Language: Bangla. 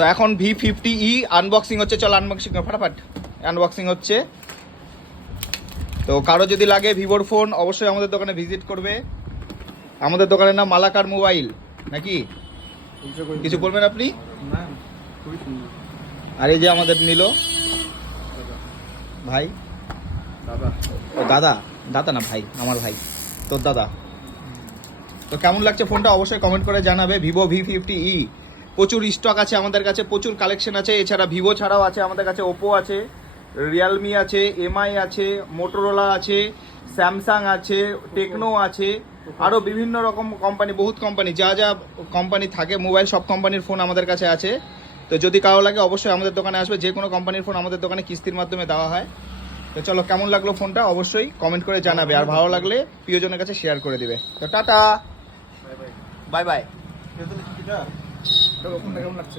তো এখন V50e আনবক্সিং হচ্ছে, চলো আনবক্সিং ফাটাফাট আনবক্সিং হচ্ছে। তো কারো যদি লাগে ভিভোর ফোন অবশ্যই আমাদের দোকানে ভিজিট করবে। আমাদের দোকানের নাম মালাকার মোবাইল, নাকি কিছু বলবেন আপনি? আর এই যে আমাদের নিল ভাই, ও দাদা, দাদা না ভাই, আমার ভাই, তোর দাদা। তো কেমন লাগছে ফোনটা অবশ্যই কমেন্ট করে জানাবে। ভিভো V50e প্রচুর স্টক আছে আমাদের কাছে, প্রচুর কালেকশন আছে। এছাড়া ভিভো ছাড়াও আছে আমাদের কাছে ওপো আছে, রিয়েলমি আছে, এমআই আছে, মোটোরোলা আছে, স্যামসাং আছে, টেকনো আছে, আরও বিভিন্ন রকম কোম্পানি, বহুত কোম্পানি, যা যা কোম্পানি থাকে মোবাইল সব কোম্পানির ফোন আমাদের কাছে আছে। তো যদি কারো লাগে অবশ্যই আমাদের দোকানে আসবে, যে কোনো কোম্পানির ফোন আমাদের দোকানে কিস্তির মাধ্যমে দেওয়া হয়। তো চলো কেমন লাগলো ফোনটা অবশ্যই কমেন্ট করে জানাবে, আর ভালো লাগলে প্রিয়জনের কাছে শেয়ার করে দিবে। তো টাটা, বাই বাই। ফোনটা কেমন লাগছে?